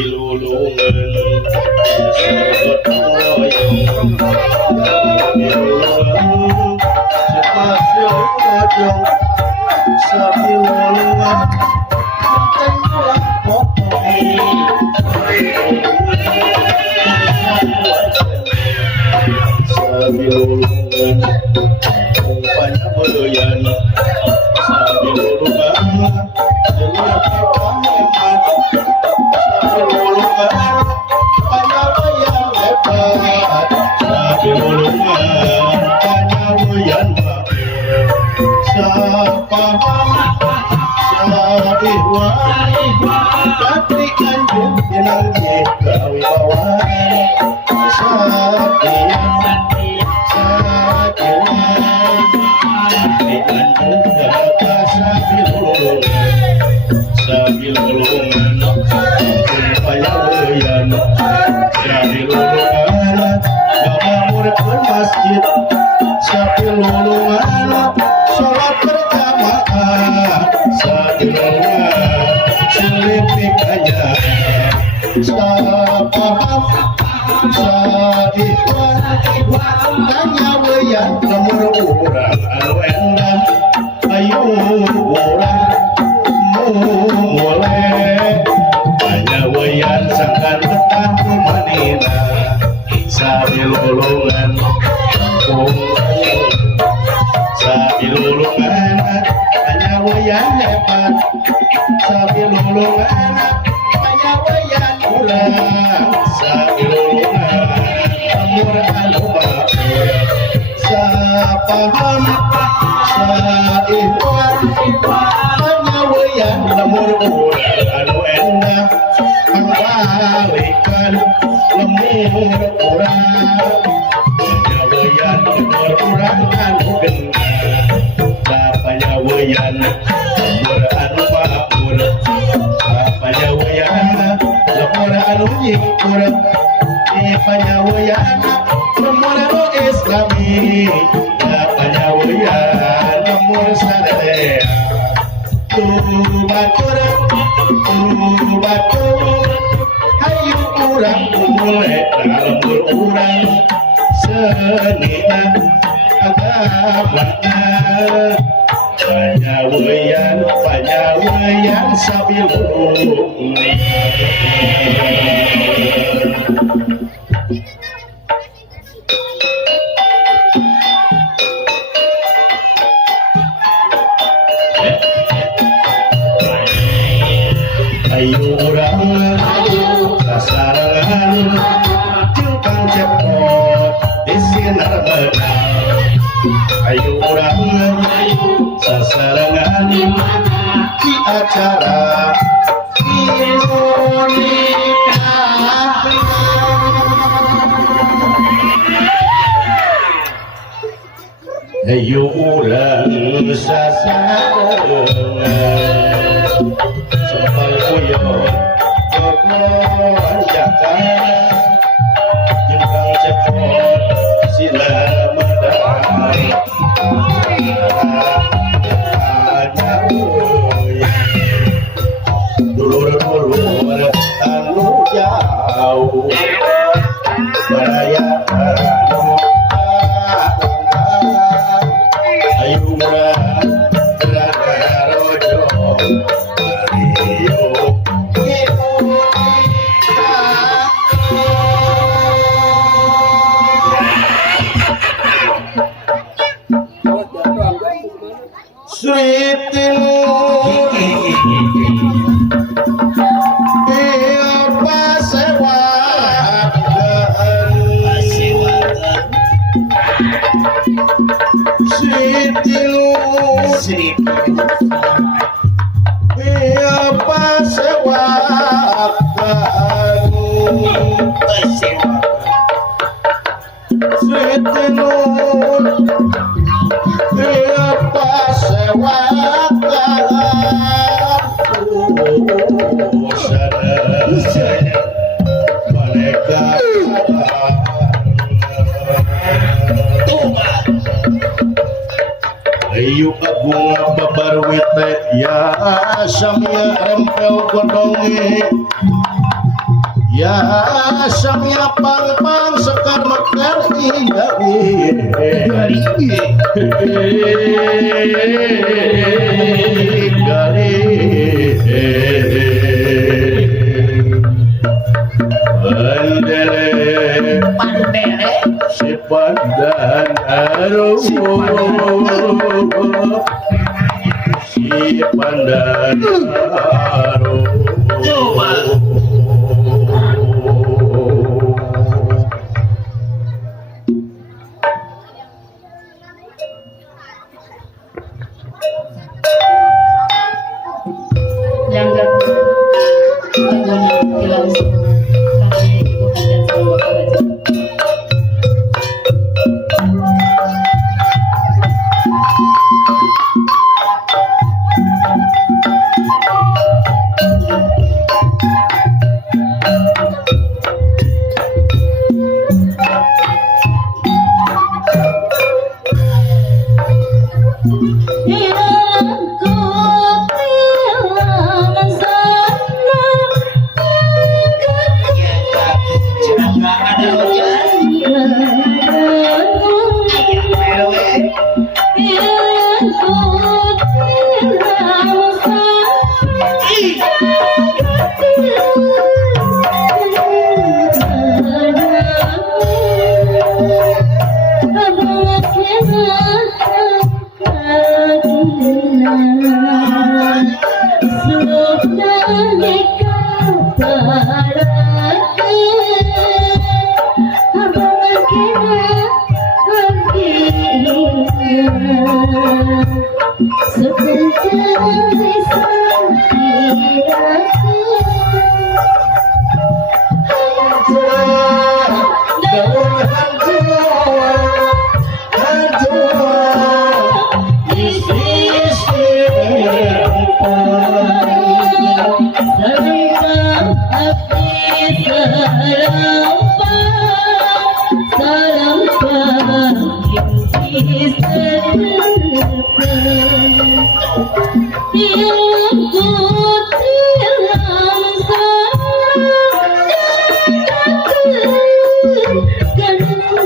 bilulungan sebut loyong bilulungan sepasang ojong sabilulungan tentuan pokoknya sabilulungan umpanya beyan sabilulungan jelas pamemat sabilulungan panyawayan lebat sabilulungan panyawayan makmur sapaham saihwan katri anjung jenang jikawibawan sabian sabilulungan payaweyan sabilulungan bangun masjid sabilulungan sholat berjamaah sabilulungan selipik aja sapaham saihwan panyaweyan nomor urang anu endah ayo urang mulai panyaweyan sangkan betah kumanina sabilulungan sabilulungan panyaweyan lepat sabilulungan panyaweyan urang sabilulungan amur anu makmur sapaham saihwan panyaweyan lemur urang anu endah pangbalikan lemur urang panyaweyan lemur urang anu genah panyaweyan lemur anu makmur panyaweyan lemur anu nyingkur panyaweyan lemur anu islami panyaweyan lemur sadaya batur hayu urang mulai lembur urang senina agamana panyaweyan sabilulungan ayu urang sasarangan jengkang cepot di sinar menang ayu urang sasarangan di acara nikah ayu urang sasarangan sampai uyuh kokon jakan jengkang cepot sinar medang dulur-dulur anu jauh merayakan ayu urang geraga rojo Sweetin apa sewakan Sweetin apa sewakan Sweetin apa sewakan sadar mereka ayu agung babarwite ya asam ya rempel gondongi ya samya pang sekar mekar Pandere si pandan arum si pandan arum yang gak langsung sampai ibu hajat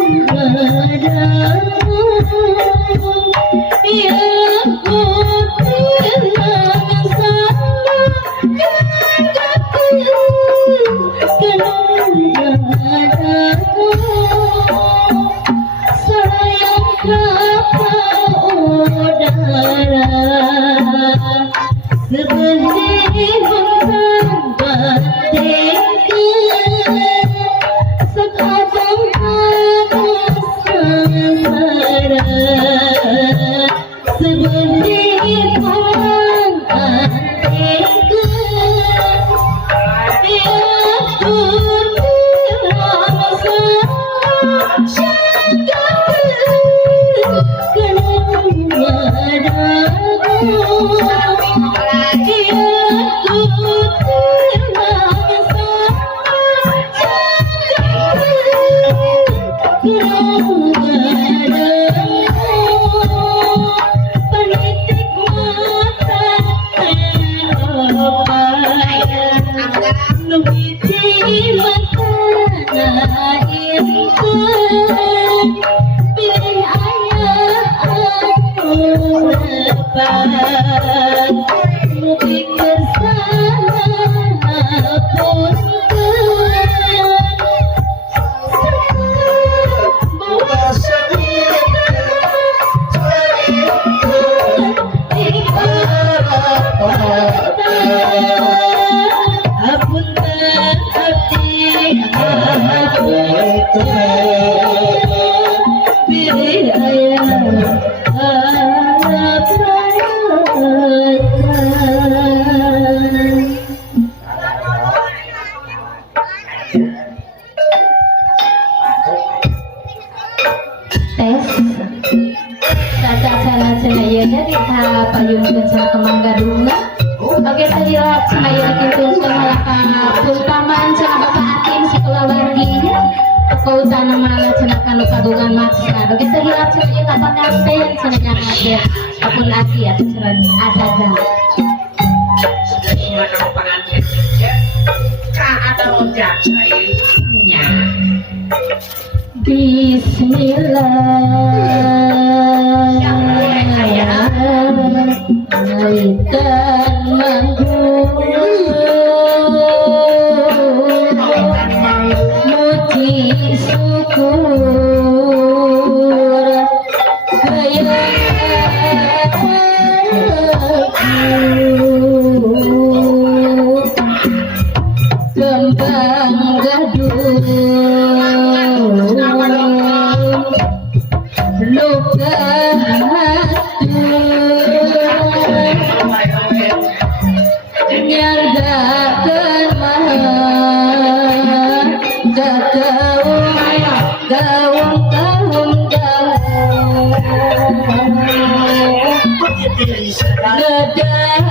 sama bapak hajat. Oke tadi lah saya gitu malaka puntaman cenah bapak atin sekeluarginya keutana malah cenah kanu kagungan maksa. Oke tadi lah cenah kapan ngasten cenah nyangade apun lagi atuh cenah adaga. Silakan pengantin. Ka ada rujak sayurnya. Kembang gadung luka hati nyargakan mahal gaung ngedarah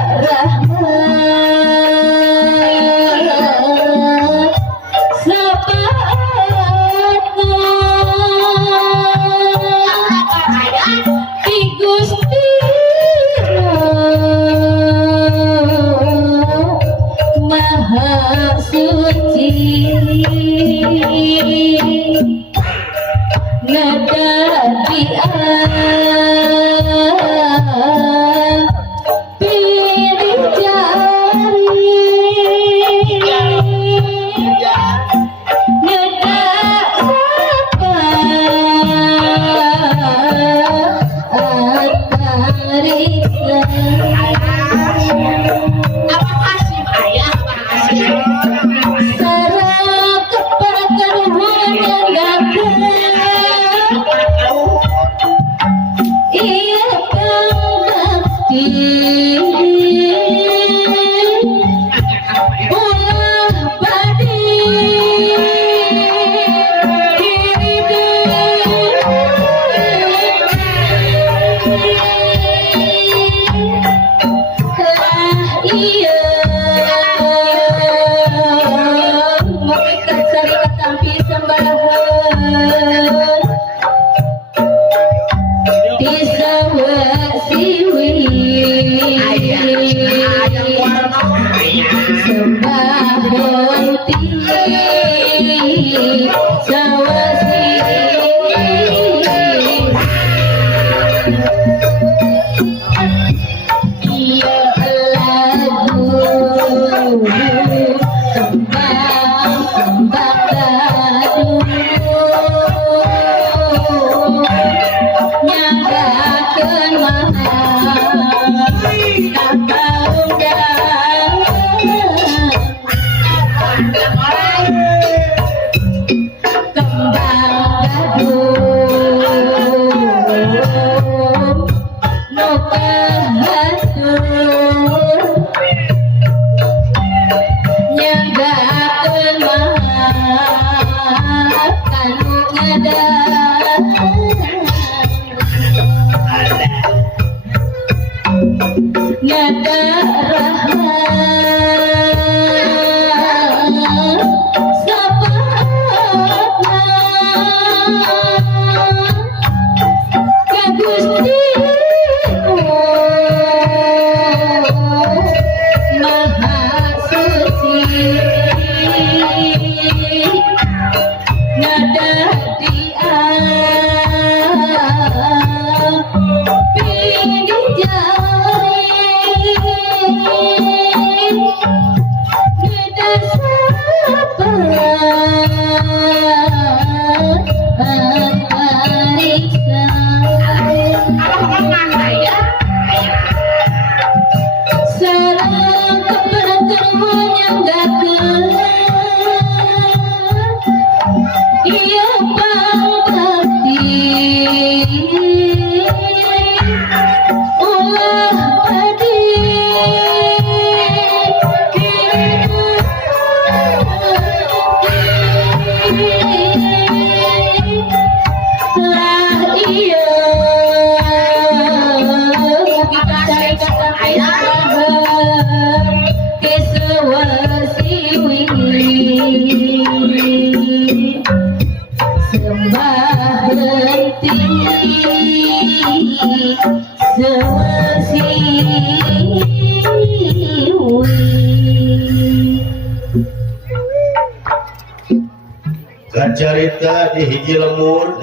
harita di hiji lemur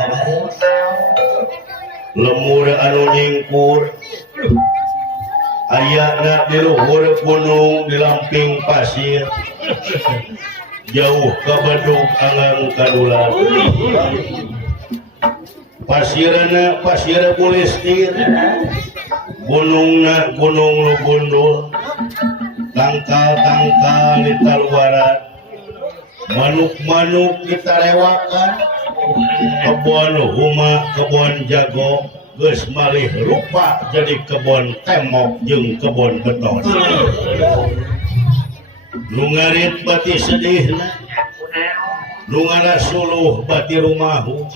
anu nyingkur ayana di luhur gunung di lamping pasir jauh ke Badung Angang Kadulan pasirana pasir Bulistir gunungna gunung Lubundul tangkal-tangkal di taluaran manuk-manuk ditarewakan kebon huma kebon jago geus malih rupa jadi kebon temok jeung kebon beton nu ngarit bati sedihna nu ngarasuluh bati rumahu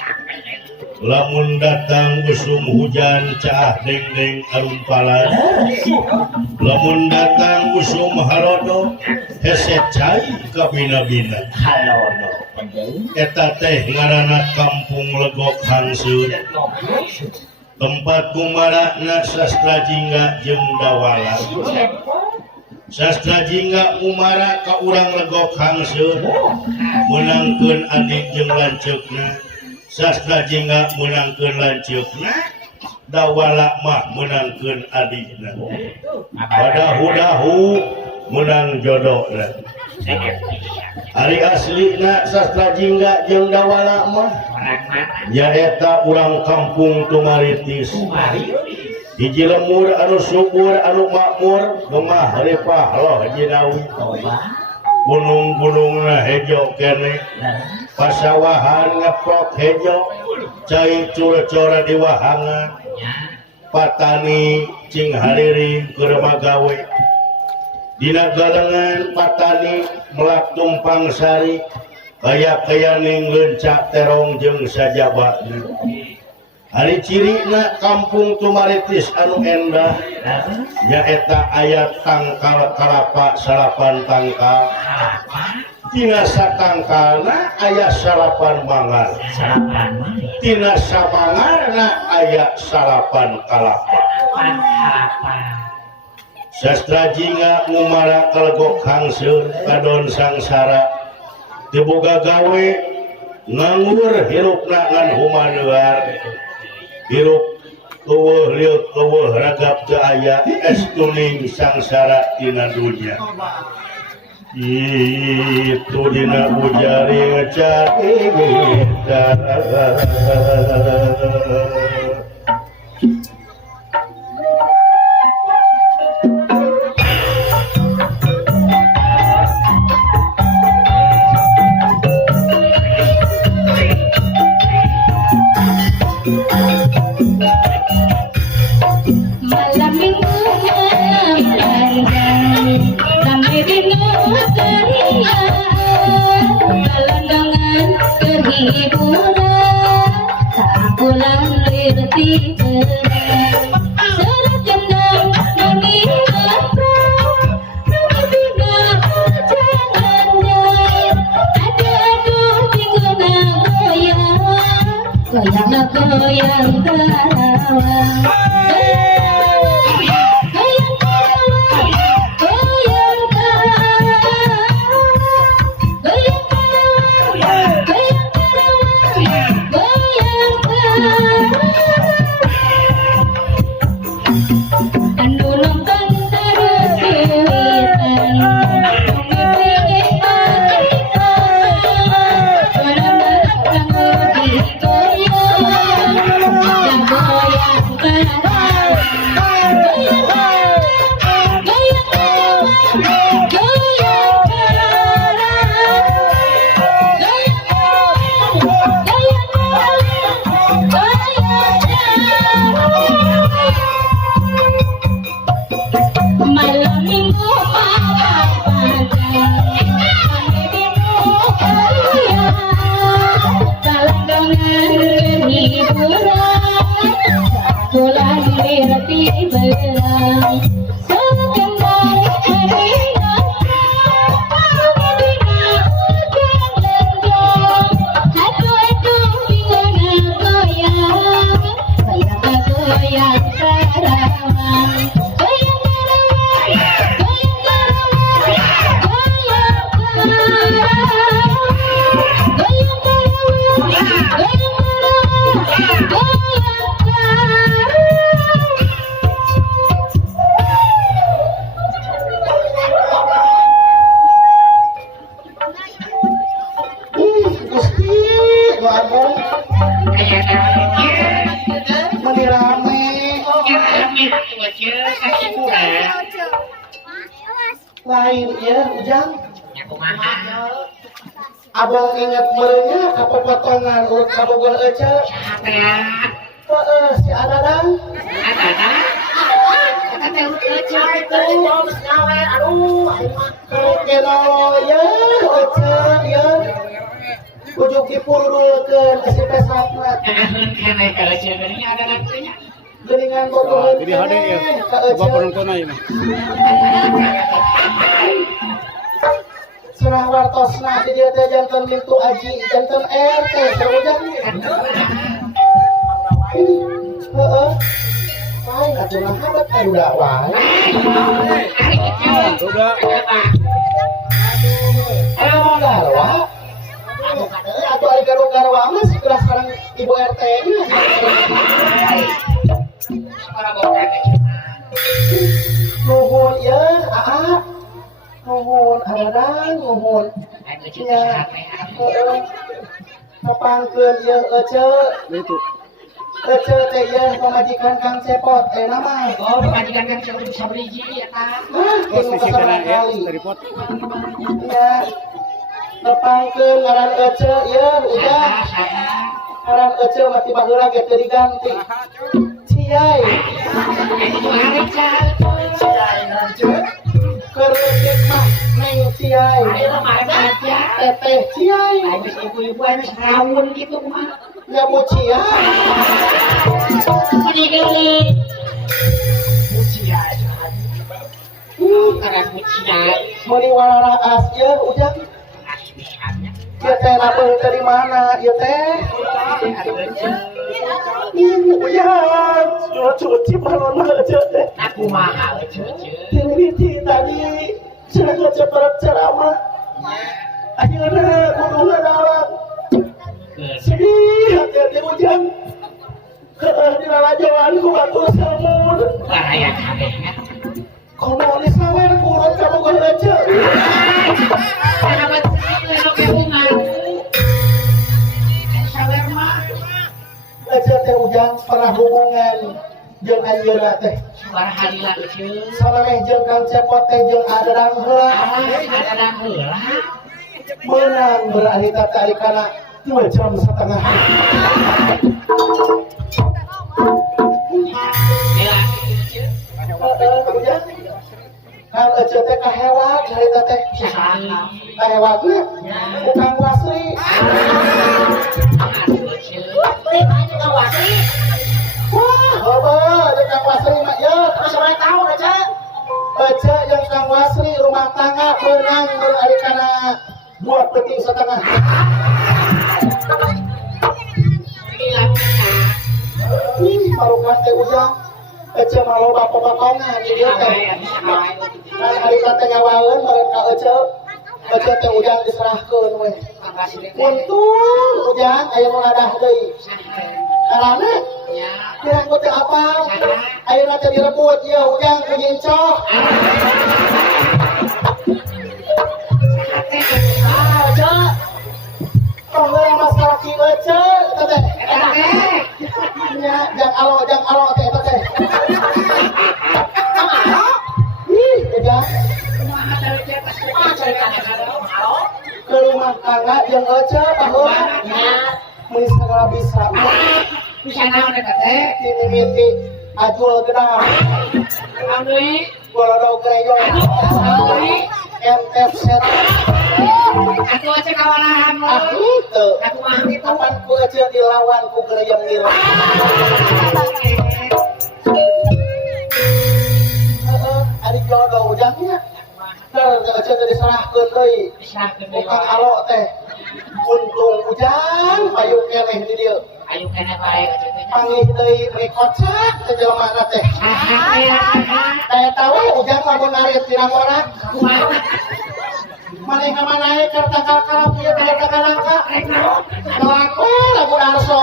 lamun datang usum hujan caah deng-deng arumpalan lamun datang usum halodo hese cai ka bina-bina halodo eta teh ngaranna kampung Legok Hangseun tempat kumarakna sastra jingga jeung dawala sastra jingga umara ka urang Legok Hangseun menangkeun adik jeung lanceukna sastra jingga menangkeun lanceukna dawala mah menangkeun adikna dahu-dahu menang jodohna ari aslina sastra jingga jeung dawala mah nyaeta urang kampung Tumaritis hiji lemur anu subur anu makmur gemah ripah loh jinawi gunung-gunungna hejo kene pasawahan ngeprok hejo cai cura-cura di wahangan patani cing hariri keur magawe dina galengan patani melak tumpang sari kaya ning lencak terong jeung sajabana hari cirina kampung Tumaritis anu endah nyaeta aya tangkal kalapa salapan tangkal tina satangkalna aya salapan mangar tina samangarna aya salapan kalapa sastra jingga ngumara Legok Hangseun kadon sangsara teu boga gawe nganggur hirupna ngan humanear hirup eueuh liuk eueuh ragap teu aya estuning sangsara tina dunya itu dina ujari ngecari kita malam minggu malam panjang ramai dino keriaan gelondongan kehiburan tak pulang lerti berang serat jendang mengingat perang ramai dino jangan aduh pingguna goyang tarawang malam minggu malam panjang ramai dino keriaan gelondongan kehiburan pulang lerti berang serat jendang mengingat ramai dino jangan aduh pingguna goyang tarawang tua cek kaki kurang. Lain ya ujang Ya kumaha. abang ingat merenya kapopotongan urut kabogor ece Siapa ya? si Adadang Ada. Kita tahu kecil itu. keno ya ece ya ujung dipurulkeun si pesatna Karena kecil ini ada nantinya. geuningan bogoheun Jadi hade ya, ka coba ece penonton aja mah. surah wartosna di dieu teh janten mintu aji janten RT sarujang heeh lain atuh nah habat karuda wae Hari kecil. Udah. aya modal wa atuh ari garwa mah segera sekarang ibu RT nya Para bawa kecil. nuhun ya nuhun adadang nuhun Hari kecil siapa ya? heeh kapangkeun ieu ece Itu. ece teh ieu pamajikan Kang Cepot nama Oh, majikan kan saya bisa beriji ya kan? Oh, sisi kanan ya, dari pot. ya kapangkeun ngaran ece ieu udah ngaran ece mati baheula ge teu diganti ciai Itu hari cal. keur cek mah neng ciai Ayo kemarin aja. teteh ciai Habis ibu-ibu habis rawun gitu mah. nyamu ciai Ini Mucia aja. Karena mucia meuli wararaas ieu ujang aslinya. ieu teh labeuh dari mana ieu teh ujang cuci malon mah ece teh Aku mahal cucu. Tiniti tadi cenah cepat ceramah ayeuna kudu ngadalan sedih hati-hati ujang heeh di lalajoan ku batur samun Bahaya kabehnya. komo di sawer kurun kamu gua ece Kenapa sih lo kehungan? Sawer mah. ece teh ujang pernah hubungan jeung ayeuna teh Suara halila kecil. salameh jeung Kang Cepot teh jeung Adadang heula Ada heula. menang berarti tata ari kana 2 jam setengah Bela kecil. ujang kan ece teh kahewat harita teh kahewatna ukang wasri wah loba jeung Kang Wasri mah ya Sampai tahu aja. ece jeung Kang Wasri rumah tangga menang berarti kana 2 peting setengah parukan teh ujang ece mah loba popotongan di dieu teh kan harita teh ngawaeun meureun ka ece teh ujang diserahkeun we untung ujang aya nu ngadah deui karana kirang ku teh apal ayeuna teh direbut ieu ujang ku nyincok ece tonggo masalah ki ece teh nya jang alo teh eta teh ih ujang ke rumah tangga jeung ece bahwa meuli segala bisa Bisa naon eta teh? mimiti ajul gedang golodog greyong MF set Aku aja kawanan lo. aku teu Aku mah gitu. kapan ku ece dilawan ku greyong nira heeh ari golodog ujangnya keur ece teh diserahkeun deui Bisa bukan alo teh untung ujang payu keneh di dieu Ayo kena bae gitu. panggih deui rekocak teh jelema teh Ya. saya tahu ujang lamun ngarit tina orang Aku mah. manehna manae keur takal-kalap ieu teh takalangka ngelaku lamun arso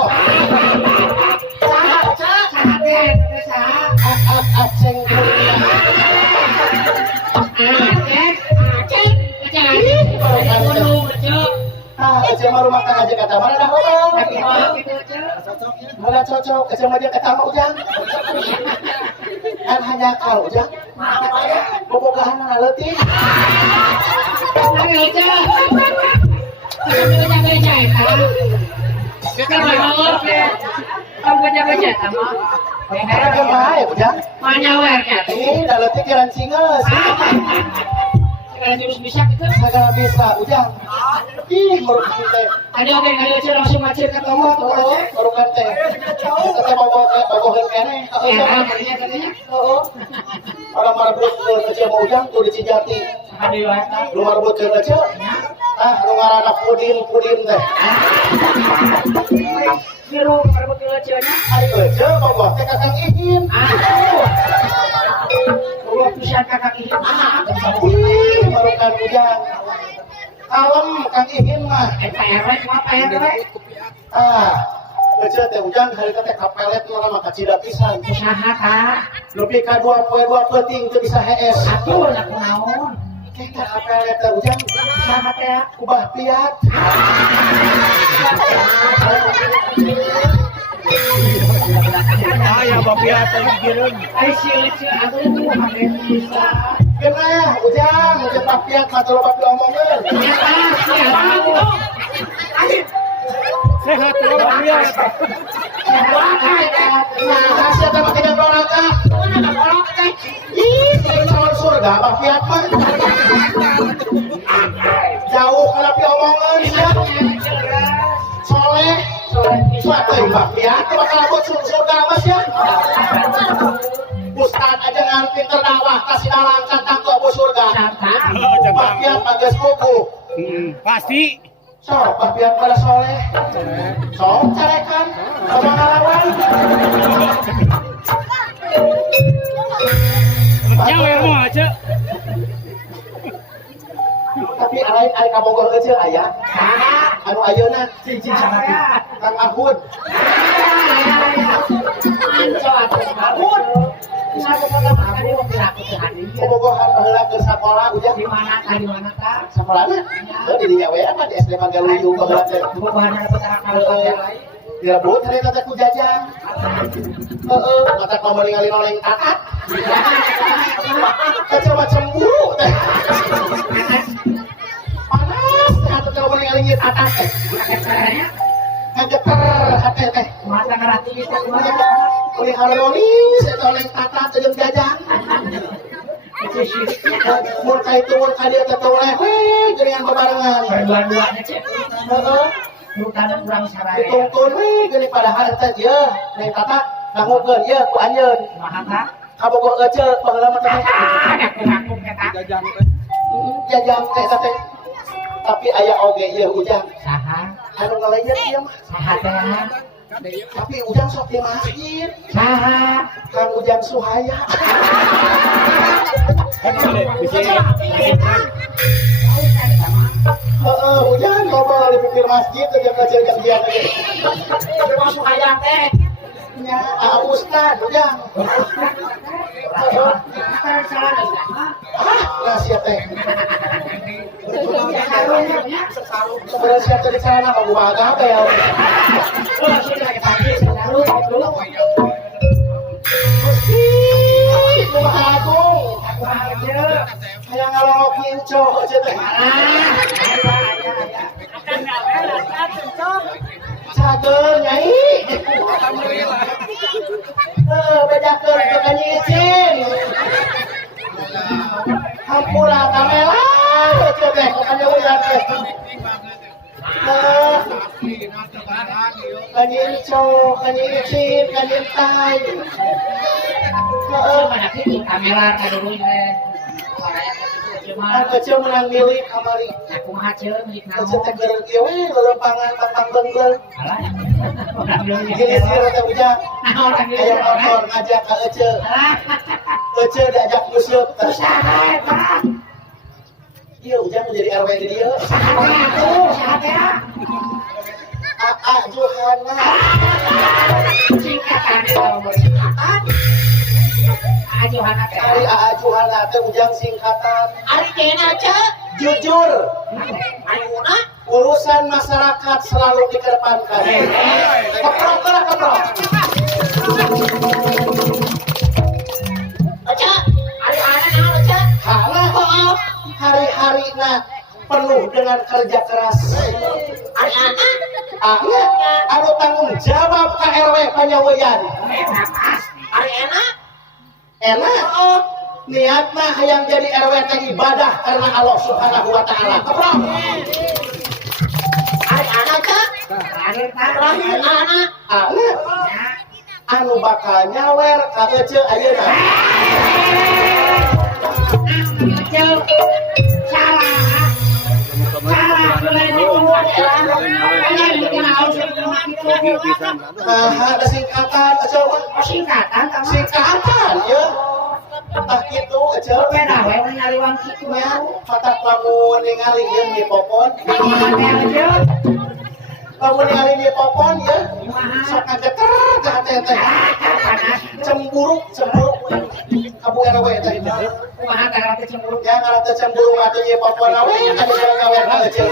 Saha teh? Saha? aceng dunia aceng mah rumah tangga aja kata mana dah ngomong mana cocok aceng mah dia kata mah ujang kan hanya kau ujang bobogahan leutik Nangil aja. Kamu beja eta. Kamu beja eta mah. ada kemae ujang Manyawer nya. ini da leutik rancingeus Kalau terus bisa gitu. sagala bisa ujang ih baru teh Ada oke kali aja langsung macet ke kamu tuh. baru kan teh kita bobogan kene Ya, katanya katanya. orang marbut ke kecil mau ujang tuh di Cijati Aduh, lu marbut ke kecil lu ngarana pudin teh biru kalau kecilnya. ari kecil boboh teh kakang Ihin Kalau bisa kakak ini. ih baru kan ujang kalem kang Ihin mah PRW apa PRW? kecil teh ujang hari teh kapelet nama kacida pisan Usaha kak. lebih ka 2 penting teu bisa hees Atuh nak naon. kita kapelet teh ujang Usaha teh. kubah piat Ayah bapiat tadi gireun. Ai silit sih aku tuh pakai bisa. kena ujang papiat mah teu loba diomongkeun Ya pasti aku. Sehat lo bapiat. nah hasil teh mah tidak berangkat ih calon surga papiat mah jauh kalau diomongeun ya soleh suatu yang papiat teh bakal buat surga mas ya Ustad aja ngan pinter dakwah kasih dalang cantang ke abu surga papiat mah geus buku Pasti. sok papiat pada soleh sok carekan sama ngalawan Nyawer mau aja. tapi ai kabogor aja aya anu ayeuna cincin sangat Kang Ahud bobogohan baheula keur sakola ujang Di mana kak? Di mana kak? sakolana di dinya we apa di SD Magaluyu baheula teh Bukan ada petara kalau direbut hari teh ku jajang mata kau ningali noleng tatat kecewa cemburu teh panas atau kau ningali ngieu tatat teh ngageter hate teh mata ngerati itu kuning harmonis eta oleh tatat jeung jajang mun ka itu mun ka dieu teh toleh we geuningan bebarengan dua-duanya cek. Bukan kurang saraya. ditungtun we geuning padahal eta ieu neng tatat nganggukeun ieu ku anjeun Mahal kak? kabogor ece baheula mah teh Ngaku-ngaku kata. jajang teh eta teh tapi aya oge ieu ujang Saha? anu ngalenyet ieu mah Saha teh? tapi ujang sok di masjid Saha? Kang Ujang Suhaya ujang ngobrol di pinggir masjid tuh jam kecil jam dia aja Masuk ayam teh. nya Ustad ujang nah siapa teh sebenarnya siapa di sana mau gua agak apa ya Gusti Kumaha Agung kayak ngalongok kinco aja teh cagel nyai bedakeun ke kanyicin hampura kamela aja teh kanya uyan teh kanyinco kanyicin kanyintai Banyak itu kamera ada dulu teh. Kan kecil menang milik kamari Aku mah ceu milik naon. kecil teh geureun kieu we lelempangan tantang beungeul Alah. Orang bilang gini sih teh ujang Nah, orang aya motor ngajak ka ece ece diajak museup terus Saha eta? ieu ujang menjadi RW di dieu Saha atuh? Saha teh? AA Johana Singkatan itu singkatan. Ajo anak teh. Ari AA Johana teh ujang singkatan Ari kena ceu. jujur Ayeuna urusan masyarakat selalu dikedepankan keprok. niatna penuh dengan kerja keras. Anu tanggung jawab ka RW panyaweyan. Enak. Niatna hayang jadi RW teh ibadah karena Allah Subhanahu wa taala. Keprok. Terakhir anak. Anu bakal nyawer ka ece ayeuna. Ada singkatan, singkatan ya. Entah gitu aja. Mata kamu ningali ieu di popon. Kamu ningali di popon ya. Sok ngageter ka teh. Cemburu. Kamu RW teh. Kumaha teh cemburu? Ya ngaranna cemburu atuh ieu popon awe anu gawe ka ece.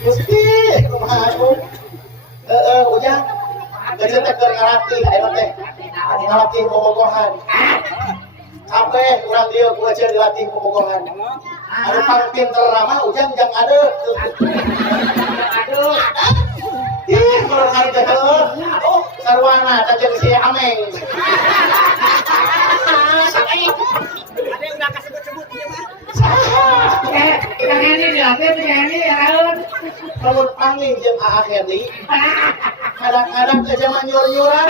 Gusti, kumaha atuh? Ujang. Ece teh keur ngalatih aya teh. Ngalatih bobogohan. Kabeh urang dieu ku ece dilatih bobogohan. Anu pang pinter mah Ujang jang ada. Ih, kurang harga heuh. Sarwana teh jeung si Ameng. Kalau panggil jeung Aa Hedi, kadang-kadang ke zaman nyur-nyuran.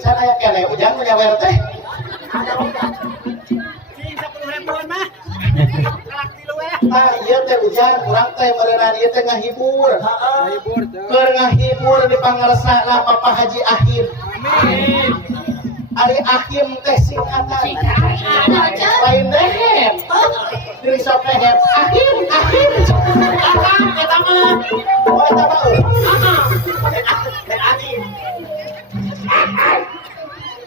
Cara aya kene Ujang menyawer teh. Nah, iya teh Ujang, urang teh meureunan ieu teh ngahibur. Keur ngahibur di pangaresna Papa Haji Ahim. Amin. Ari Ahim teh singkatan. Lain dehem. Diri sok dehem. Ahim. Eta mah. Oh, eta mah.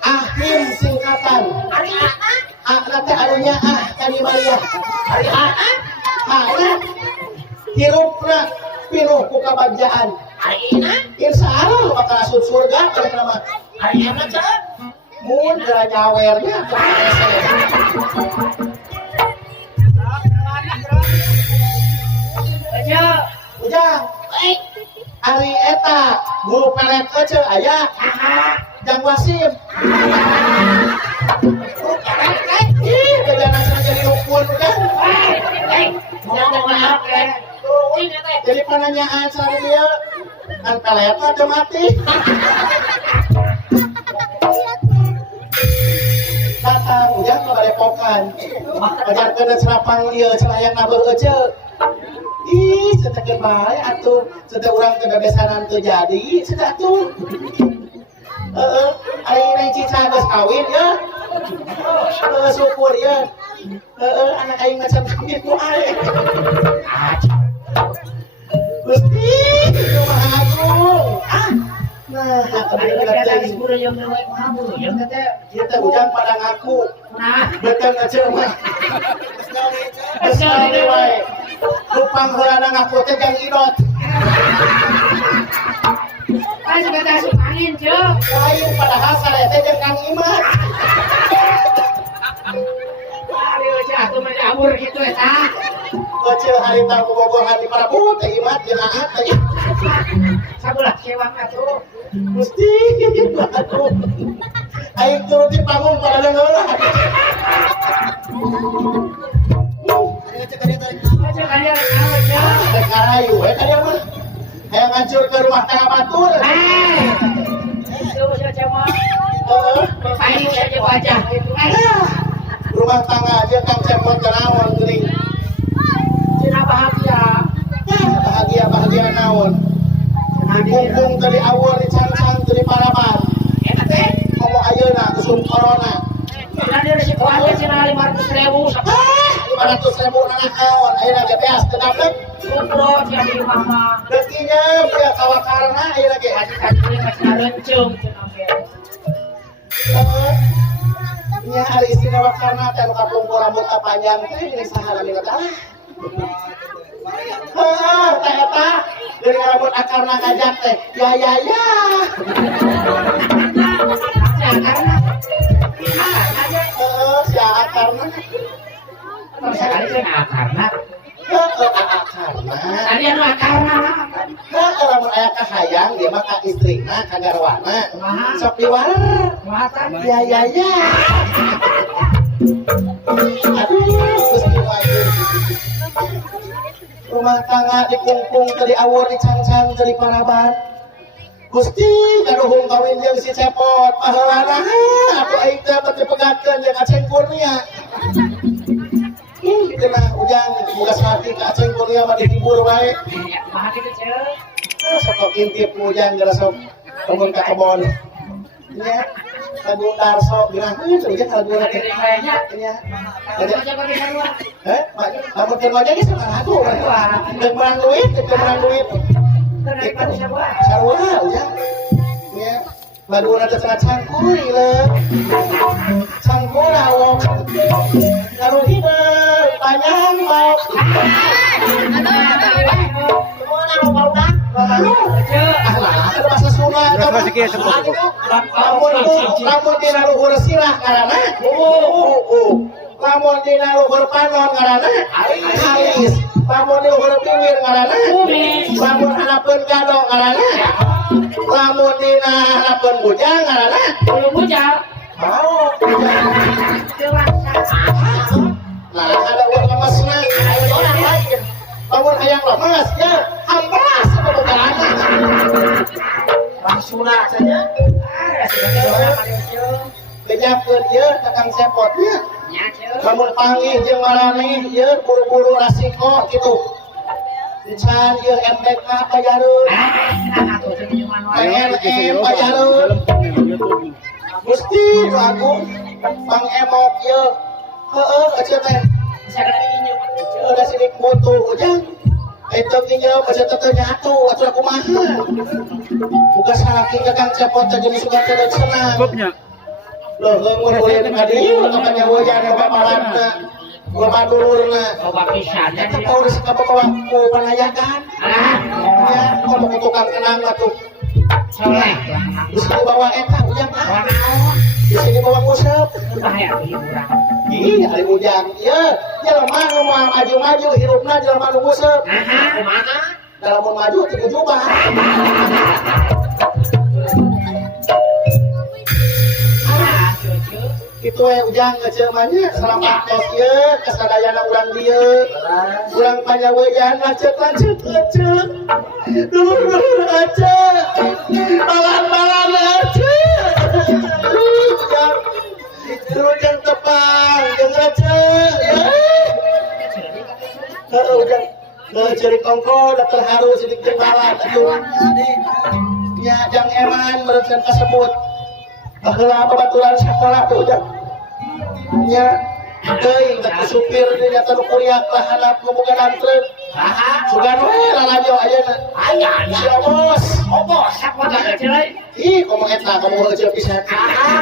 Ahim singkatan. Ari Ana teh anunya Kani Maria. Ari Ana. Hirupna pinuh ku kabagjaan. Ari insya Allah bakal asup surga oleh nama. Ari Ana cak. Mun geura nyawernya. Ujang. Ari eta guru pelet ece aya. Jang Wasim. Ih, bejana jadi rukun kan. Jadi penanyaan saya dia kan pelet ada mati. Datang Ujang ke Badepokan. Bajar kena serapang dia celayang nabeuh ece. Ih, cetekeun bae atuh, cetek urang teh bebesanan teu jadi, cetek atuh. Ari neng Cica geus kawin ya. Syukur ya. Anak aing macam kawin ku ae. Gusti, kumaha agung. Nah, kita Ujang pada ngaku. Betul aja mah. Sekali wae. Lupang heulana ngaku teh Kang Idot. Kan juga asup angin, Cuk. Lain padahal sare teh jeung Kang Imat. Aduh, Cuk, atuh mah diabur kitu eta. Kece harita bobogohan di Prabu teh Imat jeung Aat teh. Sabulah kewang atuh. Gusti, aduh. Aing turut di panggung pada dengeurah. Cuk, aya naon, Cuk? Karayu we kaya mah. Hayang ngancur ke rumah tangga batur. Itu Cuk mah. Paling aja wajah gitu kan. Rumah tangga aja Kang Cepot kenaon geuning. Cina bahagia. Bahagia naon. Kumpung tadi awal dicang-cang tadi paraban. Eta teh, Ngomong ayeuna kusum corona. cina dia resiko aja cina 500.000 sama 500.000 anak naon. Ayeuna ge beas teu dapet. Bro, jadi mama. Rekinya biar kawakarna ayeuna ge. Kasih masih rencung cina be. Nya hari istimewa karena teh kapung rambut panjang teh ini saha anu tah. Teh eta Geuning rambut akarna ngajak teh. Ya. Si akarna. Sekali saya akarna. Akarna. Tadi anu akarna. Lamun aya kahayang dia mah ka istrina ka garwana. Sok diwaler. Ya. Aduh, Gusti Wajib. Rumah tangga dikungkung tadi awur dicangcang tadi paraban. Gusti kaduhung kawin jeung si cepot paheulana atuh aing teh bade pegatkeun jeung Aceng Kurnia. Kita mah ujang boga sati ka Aceng Kurnia mah dihibur wae. Kumaha kitu ceuk? Sok intip ujang geus sok bangun ka kebon. Nya lagu Darso bilang ujang lagu teh. Nya. Lamun keur ngojek geus lagu. Deuk menang duit. Sarua ujang. Nya. Lagu teh sangat cangkuy le. Cangkuy awok. Karo hideung panjang mau. Bahasa Sunda lamun dina luhur sirah ngaranna lamun dina luhur panon ngaranna alis lamun di luhur pinggir ngaranna lamun hanapeun gado ngaranna lamun dina hanapeun bujang ngaranna bujang. Nah ada uang lemesna aya orang lain lamun hayang lemes ya hampras pembegaranna Bang Suna saja. Benyapkeun ieu kakang sepotnya. Lamun panggih jeung marane ieu buru-buru rasiko kitu. Encan ieu MBK pajareun. PNM pajareun. Gusti aku Bang Emok ieu. Heueuh aja teh. Udah sidik butuh ujang. Itu tinggal baca tete nyatu atuh kumaha. Buka saking kakang cepot teh jenis sugan teh senang. Loh ngomong ulin kadieu kapanya wajan bapalanna. Loba dulurna. Loba pisan. Eta kau geus kabawa ku panayakan. Ya, kalau ke tukang kenang atuh. Soleh. Bisa dibawa eta ujang ah. Bisa dibawa kusep. Bahaya hiburan. Ih, hari ujang. Ya, jelema nu maju-maju hirupna jelema nu kusep. Kumaha? Dalam maju tiga jubah. Itu ujang ngeceumanya selamat tos ieu kasadayana urang dieu. Urang panyaweyan lanceuk eceuk. Dulur eceuk. Balan-balan eceuk. Ujang tepang jeung eceuk ya. Ujang ceri kongko dokter haru sidik jeung balan atuh. Nya jang eman meureukeun kasebut. Baheula babaturan sakola tuh ujang. Nya teuing teh supir di nyata nu kuliah lahanap ngebogaan truk. Sugan we lalajo ayeuna. Aya Si Obos. Siapa teh ceuleuy? Ih, komo eta komo heuceuk pisan.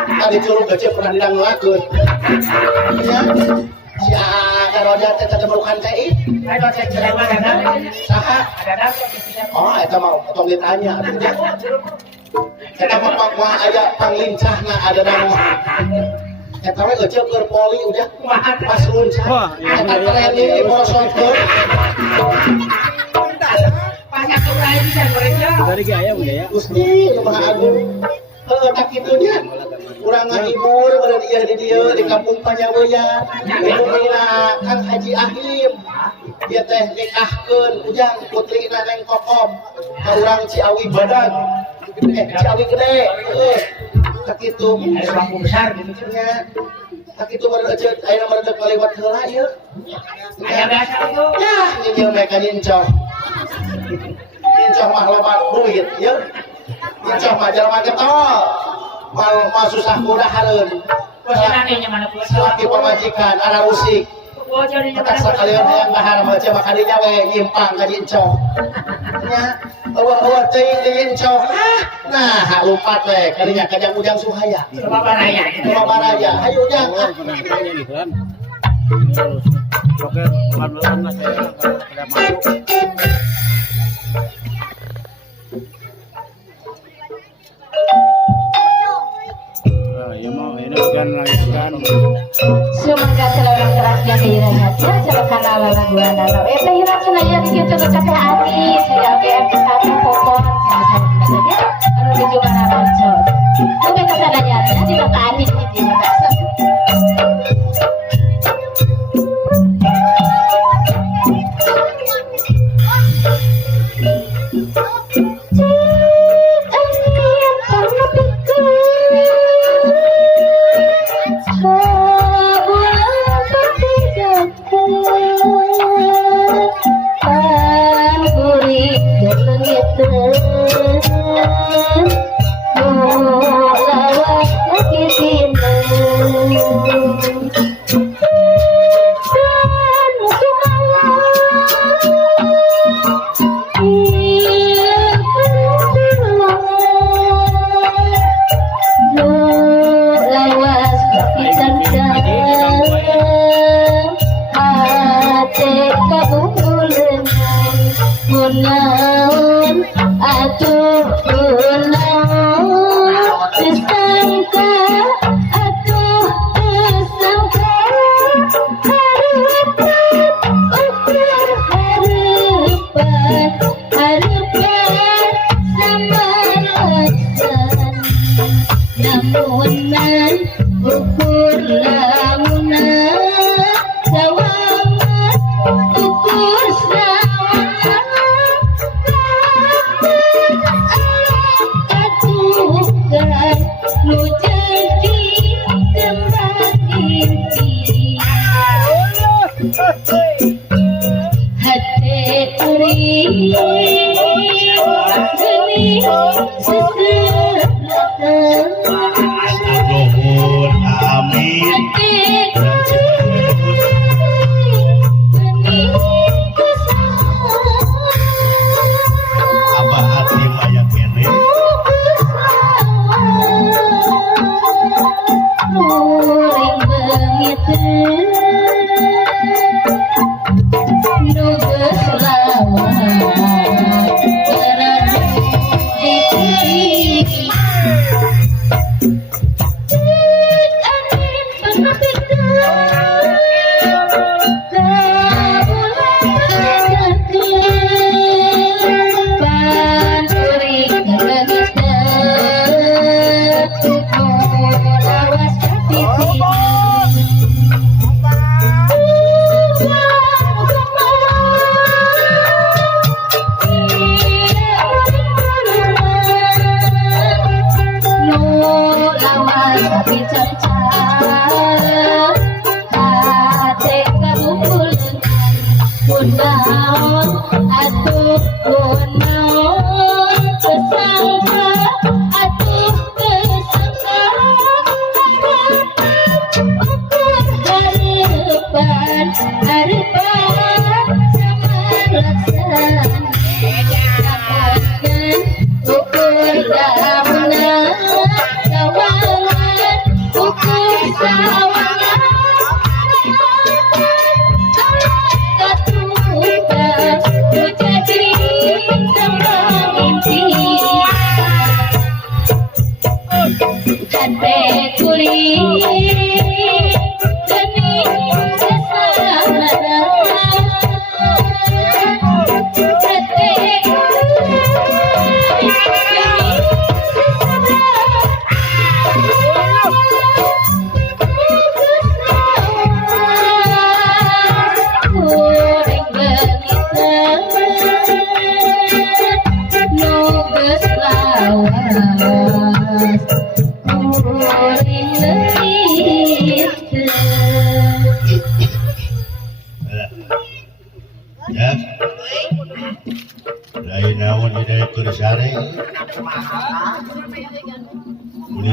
Tadi curug geuceuk pernah didanglakeun. Nya si Garoda teh tetemukan teh ih. Ayo cek jelema dadang. Saha? Dadang. Oh, eta mah tong ditanya. Eta mah aya panglincahna ada nama. Eta we eceuk keur poli udah pas luncah. Eta keren di borosotkeun. Banyak lain bisa mereka. Dari gaya budaya. Gusti nu Maha Agung. Heuh tak kitunya. Urang ngahibur beureun ieu di dieu di kampung Panyaweyan. Ibuna Kang Haji Ahim. Dia teh nikahkeun ujang putrina Neng Kokom. Ka urang Ciawi Badag. Ciawi Gede. Heuh. Tak kitu. Ada bangku besar gitu. Nya. Tak kitu baru eceuk ayeuna barudak kalewat heula ieu. Aya biasa itu. Ya, nyinjil mereka nincoh. Nincoh mah loba duit, ya. Nincoh mah jelema getol. Mal susah kuda hareun. Pesanannya mana pun. Laki pamajikan ada usik. Oh jadi Tak sakalian hayang dahar mah cenah kadinya we nyimpang ka nincoh. Nya, eueuh teuing di nincoh. Nah, lompat we kadinya ka ujang Suhaya. Coba baraya. Coba baraya. Hayu ujang. Pernah tanya nih kan. Oke, pelan-pelan lah saya pada masuk. tujuan teh hirap cenah kieu coba kakek Ati saya ge kata popon cenah ya anu tujuan roncot oke kasadayana di kata Ati hiji mah Nuhun amin. Abah hati maya kene. Ya, dari naon dari kersare,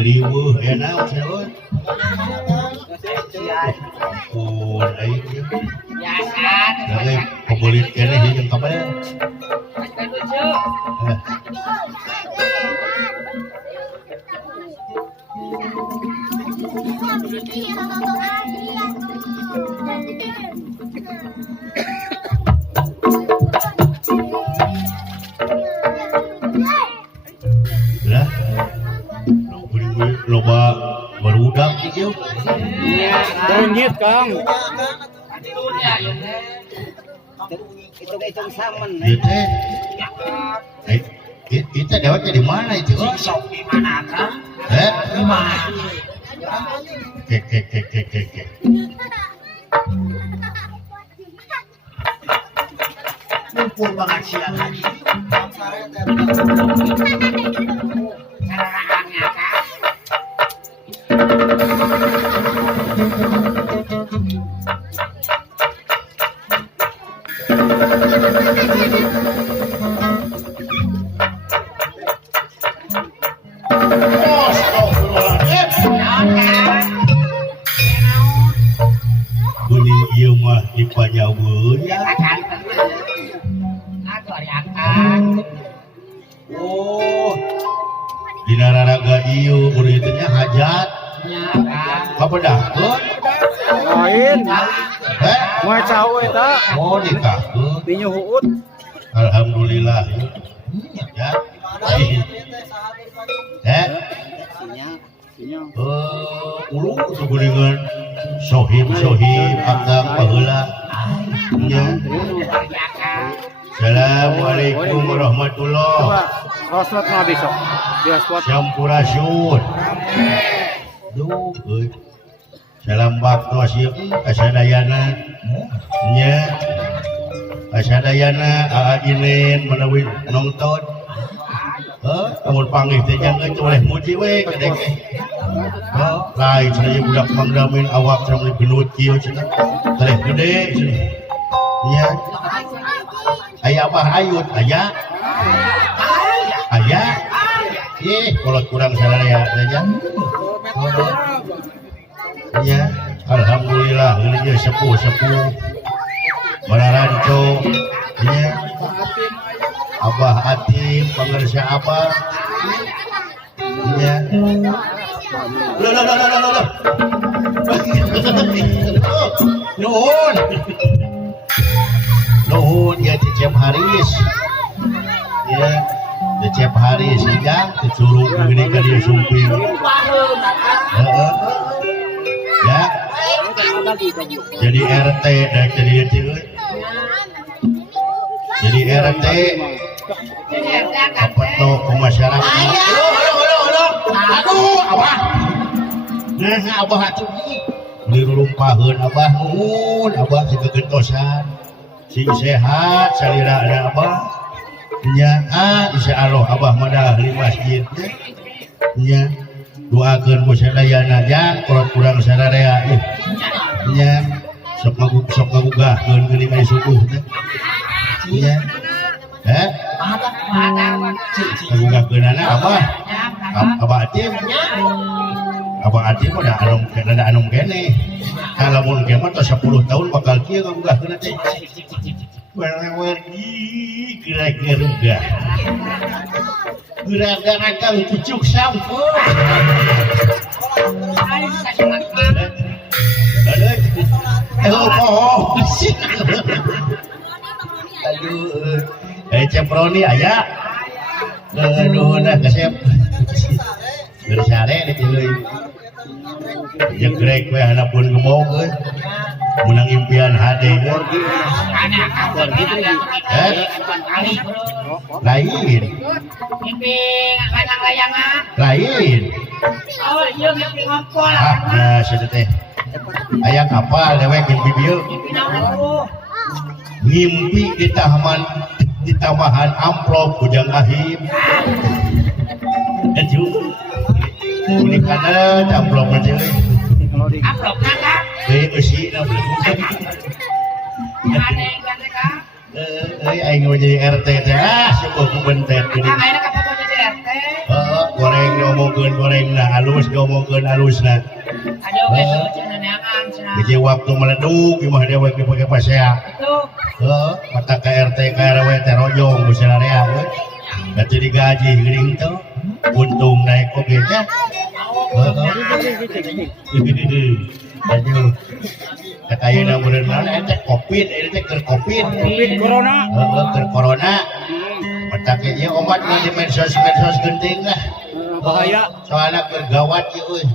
ribu ya naon naon, pun aing, dari pembulit kene yang kabar. Lah, loba barudak gitu. Dengit Kang. Hitung saman. Ieu teh. Itu dewatnya di mana itu? Sok di mana kan? Di mana? Kek. Ngumpul banget siang tadi. Cara rangangnya kan? Kuning ieu mah dipanyaweun ya. Akan aku akan. Oh. Dina raraga ieu murid teh nya hajat. Ya kan. Kapedahkeun. Lain. Moe cawe eta. Oh nikahkeun. Tinyu huut. Alhamdulillah. Ya. Ulu tuh kuningan sohib akang paheula. Ya. Assalamualaikum warahmatullahi. Roslat mah besok. Dia spot. Sampurasun. Duh, salam waktu asieu kasadayana. Nya. Kasadayana aajinin menawi nonton. Amun panggih teh jangan oleh muji we kedek. Lain saya budak mangdamin awak sama genut kieu cenah. Teh gede cenah. Nya. Aya abah ayut aya. Aya. Kolot kurang sararea saja. Ya, alhamdulillah geus sepuh. Bararanco. Ya. Abah Atim pangarsa Abah. Ya. Loh. Nuhun ya Cecep Haris. Ya. Cecep Haris ya, disuruh begini ka dia sumping. Ya. Jadi RT dan jadi jadi RT apa tuh ke masyarakat. Halo. Aduh, abah. Nah, abah atuh dirumpaheun abah nuhun, abah si kegentosan. Sing sehat salira ada abah. Nya insyaallah abah madah di masjid nya doakeun ku sadayana ja kurang sararea nya sok ngagugahkeun geuning ari subuh teh nya ngagugahkeunana abah Atim ada anu kene lamun kieu mah 10 tahun bakal kieu ngagugahkeun teh warna-warni kira-kira gerakan kang pucuk sampun aduh ceproni aya aduh nah kesep bersare di tuluy jegrek we hanapun gemog menang impian HD lain lain nah sudah teh aya kapal dewek mimpi bieu ngimpi di tambahan amplop bujang ahim itu unikana amplop nanti Amplop naka. usi na aing mau jadi RT teh syukur ku bentet gini goreng ngomongkeun halusna Biji waktu meleduk imah dewek dipake pasea mata ke RT ke RW teh rojong busarea da teu digaji geuning teh untung naik oge teh aduh katayana berenang eta covid keur covid corona keur corona mata ke ieu obat di medsos geuting lah bahaya soalna keur gawat ieu euy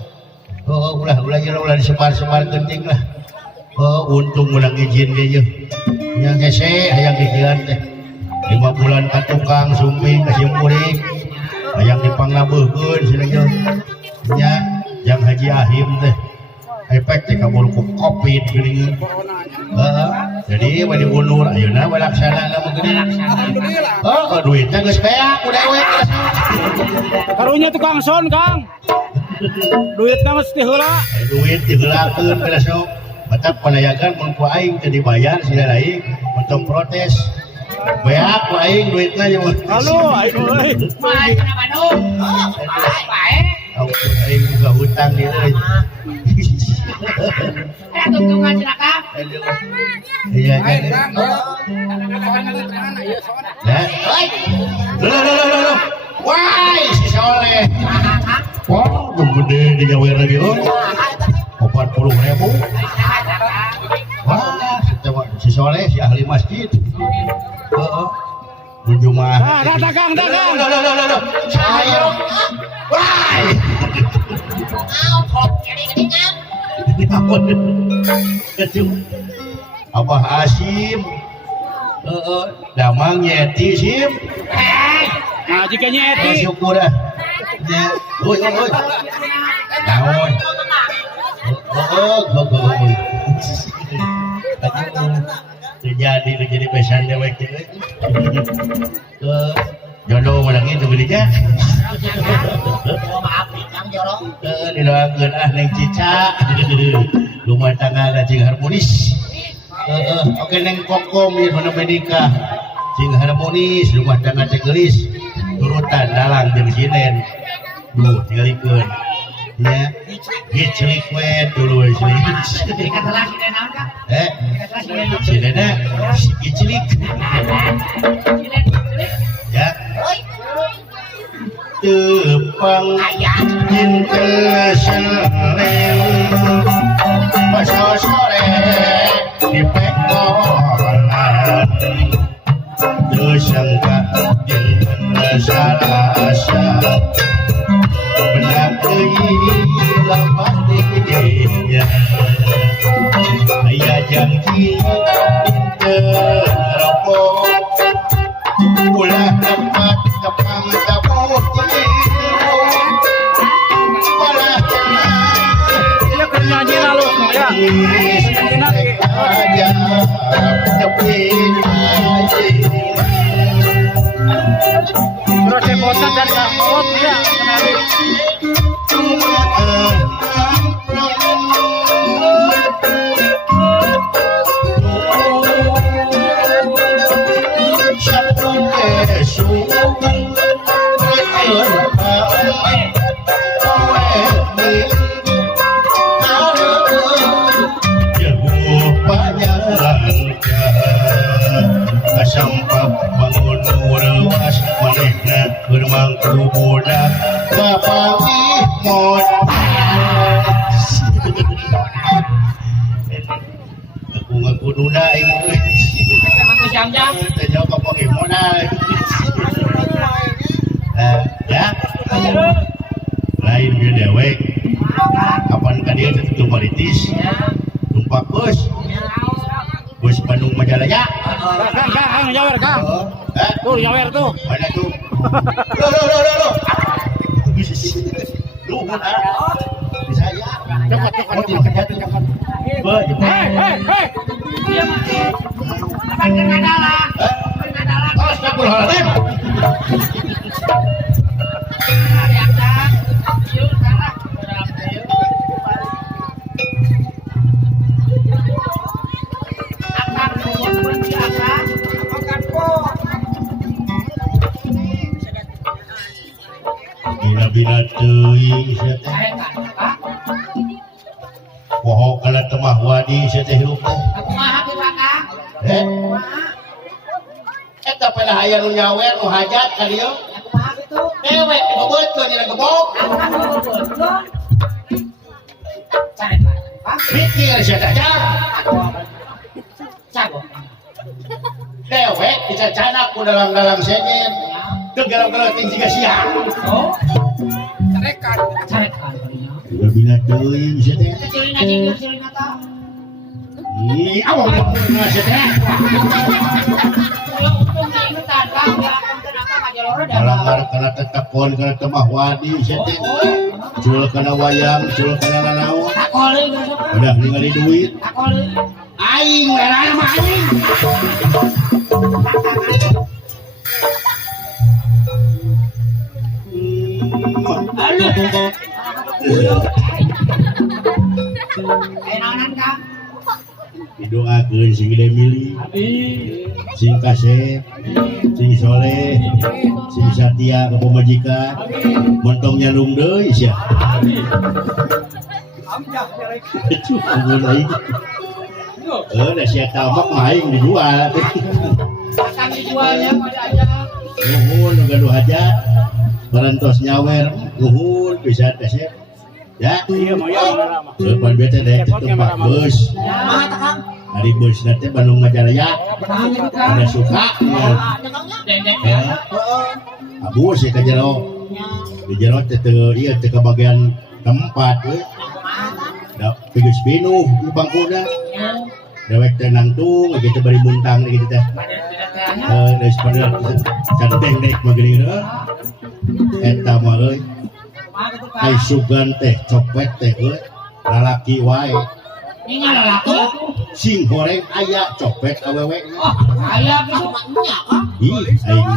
ulah disebar-sebar geuting lah untung ulang izin dia yang hese hayang dikian teh 5 bulan ka tukang sumping kasih murid hayang dipanglabeukeun cenah nya yang Haji Ahim teh efek teh kabur ku covid geuning jadi we diundur ayeuna we laksana mah geuning duitnya geus beak ku dewe Karunya tukang son, Kang. Duitnya mesti heula. duit diheulakeun kada sok batak panayagan mun ku aing teu dibayar sia lain untuk protes beak ku aing duitna nya Halo, ayo euy. Bae kana Bandung. Bae. aing buka hutang dia euy Tungtungan celaka. iya kan ya loh wah si Soleh wah gede di nyawer lagi oh 40.000 wah coba si Soleh si ahli masjid berjumlah Dagang. loh saya wah Abah Hasim damang nyeti sim Nah, jika nyeti. syukur dah oi naon jadi pesan dewek jodoh menang itu belinya Maaf Kang Jorong. didoakeun neng Cica rumah tangga cing harmonis oke neng Kokom ieu mana menikah cing harmonis rumah tangga cing geulis turutan dalang jeung sinen duh tinggalikeun nya giclik we dulu we Kata lah si Denan Kang. sinena si giclik ya tepang jinten seleng pas sore di pekolan tersangka jinten salasa benak lepas dinya aya janji rokok ulah tempat kepang tabuti walah Iya keur nyanyi lalu ya. aja tapi Terus bosan dan takut ya. Sampak bangun urawas manehna bermangku budak kapangi mod aku ngaku duda ieu Emang jam-jam. teh jauh kapangi modal ya lain dia dewek kapan ka dia teu maritis tumpak bus Bandung Majalaya Kang, nyawer, Kang. Tuh, nyawer tuh. mana tuh lu mana bisa ya Cokot. Hei. Apa kena dalah? Astagfirullahaladzim bila teuing sia teh poho kala temah wadi sia teh hirup teh Kumaha kitu Kang? eta pernah aya nu nyawer nu hajat ka dieu Kumaha kitu? dewek dibobeutkeun dina gebok mikir sia teh dewek dicacana ku dalang-dalang sejen teu galau-galau ting jiga siang Carekan. bila teuing sia teh Culina jinggir culina tah. Awal ngasih teh. Malah ngarep kana tetekon kana temah wadi setting. Cul kana wayang, cul kana nanaon. Udah ningali duit. Aing lerana mah aing. Didoakeun sing gede milih. Sing kasep, sing soleh, sing satia ka pamajikan. Montong nyalung deui sia. Cukup aing. Da sia tamak mah aing dijual. Akan dijualnya pada aja. Nuhun gaduh hajat. Barantos nyawer, nuhun bisa kasep. Ya, Iya mah ya lama. depan bete deh tempat bus. Dari bus nanti Bandung Majalaya. Ada suka. Abu sih ke jero. Di jero itu iya ke bagian tempat. Dah pigus pinuh di bangkunya. Dewek tenang tuh, gitu beri muntang gitu teh. Dari sepanjang cantik dek magini gitu. Eta mah euy. Ai sugan teh copet teh euy. Lalaki wae. Ini lalaki. Sing goreng aya copet awewe. Aya gitu. Ih, aing